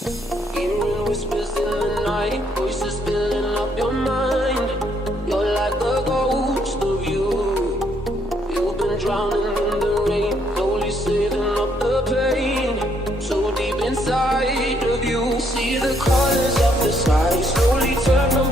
Hearing whispers in the night, voices filling up your mind. You're like a ghost of you. You've been drowning in the rain, slowly saving up the pain. So deep inside of you, see the colors of the sky slowly turn from